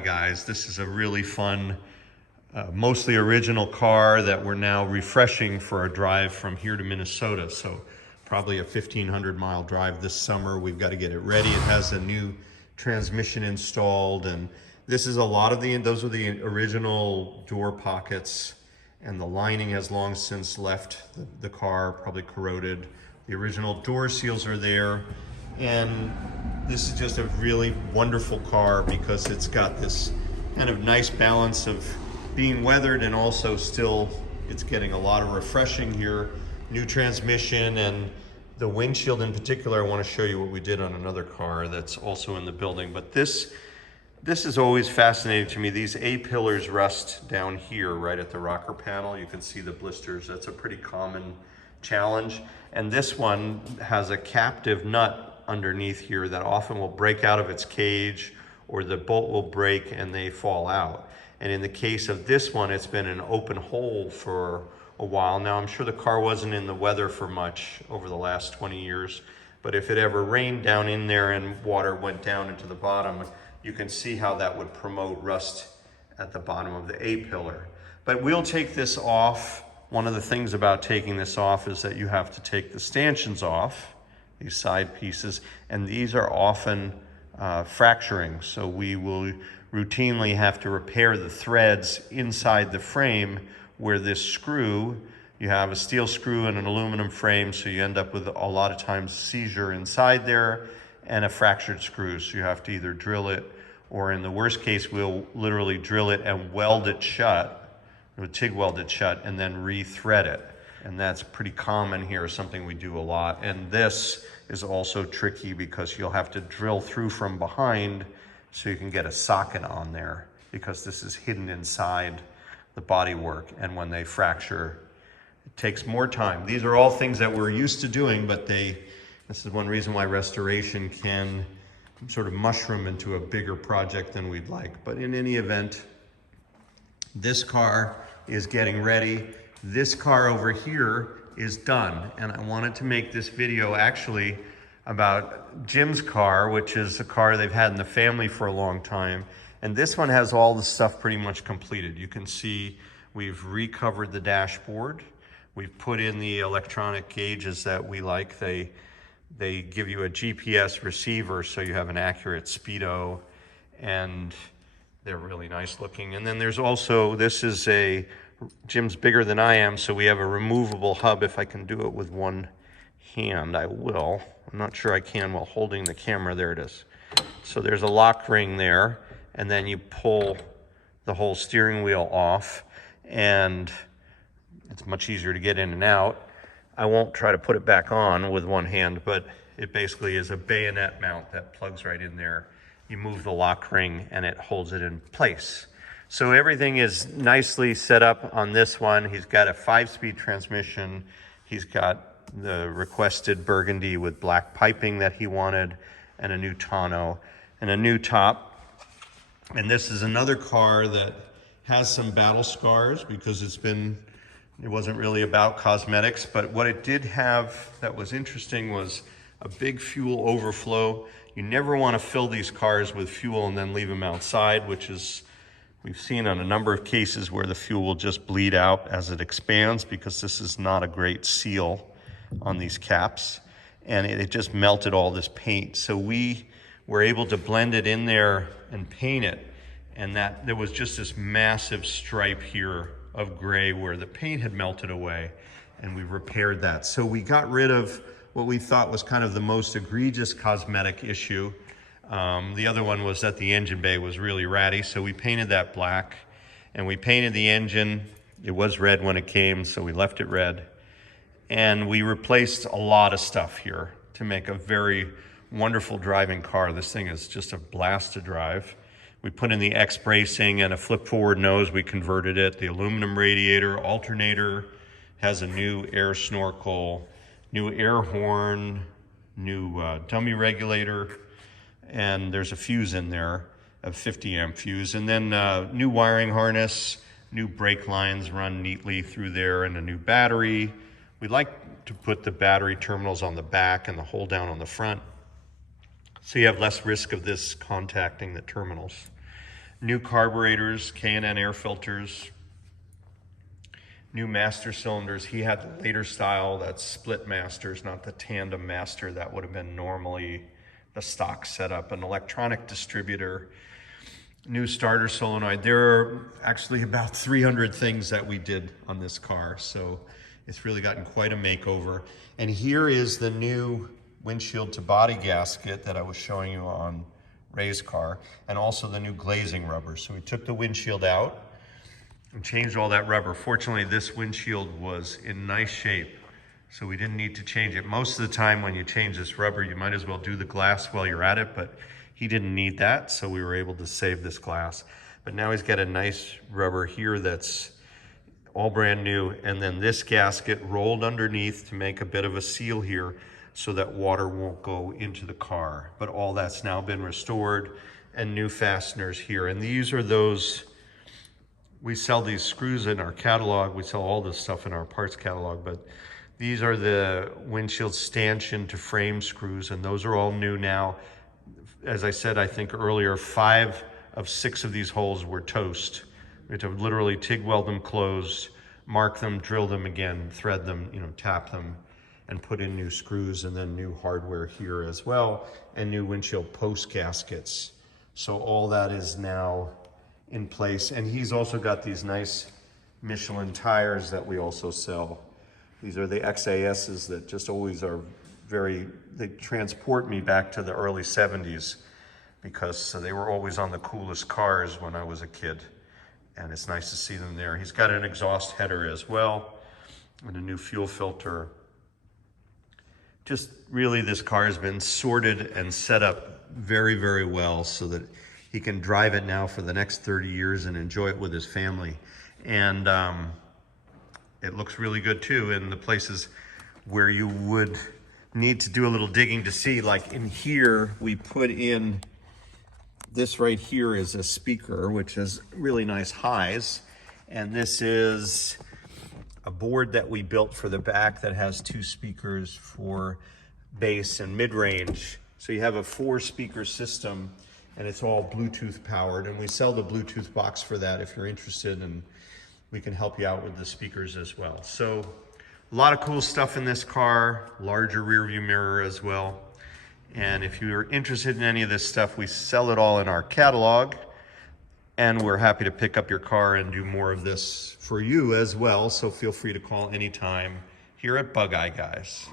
Bugeyes. This is a really fun, mostly original car that we're now refreshing for a drive from here to Minnesota. So probably a 1,500-mile drive this summer. We've got to get it ready. It has a new transmission installed, and this is a lot of those are the original door pockets, and the lining has long since left the car, probably corroded. The original door seals are there, and this is just a really wonderful car because it's got this kind of nice balance of being weathered and also still it's getting a lot of refreshing here. New transmission, and the windshield in particular, I want to show you what we did on another car that's also in the building. But this is always fascinating to me. These A-pillars rust down here right at the rocker panel. You can see the blisters. That's a pretty common challenge. And this one has a captive nut underneath here that often will break out of its cage, or the bolt will break and they fall out. And in the case of this one, it's been an open hole for a while. Now, I'm sure the car wasn't in the weather for much over the last 20 years, but if it ever rained down in there and water went down into the bottom, you can see how that would promote rust at the bottom of the A-pillar. But we'll take this off. One of the things about taking this off is that you have to take the stanchions off, these side pieces, and these are often fracturing. So we will routinely have to repair the threads inside the frame where this screw, you have a steel screw and an aluminum frame, so you end up with a lot of times seizure inside there and a fractured screw. So you have to either drill it, or in the worst case, we'll literally drill it and weld it shut, TIG weld it shut, and then re-thread it. And that's pretty common here, something we do a lot. And this is also tricky because you'll have to drill through from behind so you can get a socket on there, because this is hidden inside the bodywork. And when they fracture, it takes more time. These are all things that we're used to doing, but this is one reason why restoration can sort of mushroom into a bigger project than we'd like. But in any event, this car is getting ready. This car over here is done. And I wanted to make this video actually about Jim's car, which is a car they've had in the family for a long time. And this one has all the stuff pretty much completed. You can see we've recovered the dashboard. We've put in the electronic gauges that we like. They give you a GPS receiver so you have an accurate speedo, and they're really nice looking. And then there's also, Jim's bigger than I am, so we have a removable hub. If I can do it with one hand, I will. I'm not sure I can while holding the camera. There it is. So there's a lock ring there, and then you pull the whole steering wheel off, and it's much easier to get in and out. I won't try to put it back on with one hand, but it basically is a bayonet mount that plugs right in there. You move the lock ring and it holds it in place. So everything is nicely set up on this one. He's got a 5-speed transmission. He's got the requested burgundy with black piping that he wanted, and a new tonneau and a new top. And this is another car that has some battle scars because it wasn't really about cosmetics, but what it did have that was interesting was a big fuel overflow. You never want to fill these cars with fuel and then leave them outside, which is, we've seen on a number of cases where the fuel will just bleed out as it expands, because this is not a great seal on these caps, and it just melted all this paint. So we were able to blend it in there and paint it, and that there was just this massive stripe here of gray where the paint had melted away, and we repaired that. So we got rid of what we thought was kind of the most egregious cosmetic issue. The other one was that the engine bay was really ratty, so we painted that black, and we painted the engine. It was red when it came, so we left it red. And we replaced a lot of stuff here to make a very wonderful driving car. This thing is just a blast to drive. We put in the X bracing and a flip forward nose. We converted it. The aluminum radiator, alternator, has a new air snorkel, new air horn, new dummy regulator, and there's a fuse in there, a 50 amp fuse. And then new wiring harness, new brake lines run neatly through there, and a new battery. We like to put the battery terminals on the back and the hold down on the front, so you have less risk of this contacting the terminals. New carburetors, K&N air filters, new master cylinders. He had the later style, that's split masters, not the tandem master that would have been normally the stock setup. An electronic distributor, new starter solenoid. There are actually about 300 things that we did on this car, so it's really gotten quite a makeover. And here is the new windshield to body gasket that I was showing you on Ray's car, and also the new glazing rubber. So we took the windshield out and changed all that rubber. Fortunately, this windshield was in nice shape, so we didn't need to change it. Most of the time when you change this rubber, you might as well do the glass while you're at it, but he didn't need that, so we were able to save this glass. But now he's got a nice rubber here that's all brand new, and then this gasket rolled underneath to make a bit of a seal here so that water won't go into the car. But all that's now been restored, and new fasteners here. And these are those, we sell these screws in our catalog, we sell all this stuff in our parts catalog, but these are the windshield stanchion to frame screws, and those are all new now. As I said, I think earlier, 5 of 6 of these holes were toast. We had to literally TIG weld them closed, mark them, drill them again, thread them, tap them, and put in new screws, and then new hardware here as well, and new windshield post gaskets. So all that is now in place. And he's also got these nice Michelin tires that we also sell. These are the XASs that just always are they transport me back to the early 70s, because they were always on the coolest cars when I was a kid. And it's nice to see them there. He's got an exhaust header as well, and a new fuel filter. Just really, this car has been sorted and set up very, very well so that he can drive it now for the next 30 years and enjoy it with his family. And it looks really good too in the places where you would need to do a little digging to see, like in here, we put in this right here is a speaker, which has really nice highs. And this is a board that we built for the back that has 2 speakers for bass and mid-range. So you have a 4-speaker system, and it's all Bluetooth powered. And we sell the Bluetooth box for that if you're interested, and we can help you out with the speakers as well. So a lot of cool stuff in this car, larger rear view mirror as well. And if you're interested in any of this stuff, we sell it all in our catalog, and we're happy to pick up your car and do more of this for you as well. So feel free to call anytime here at Bugeye Guys.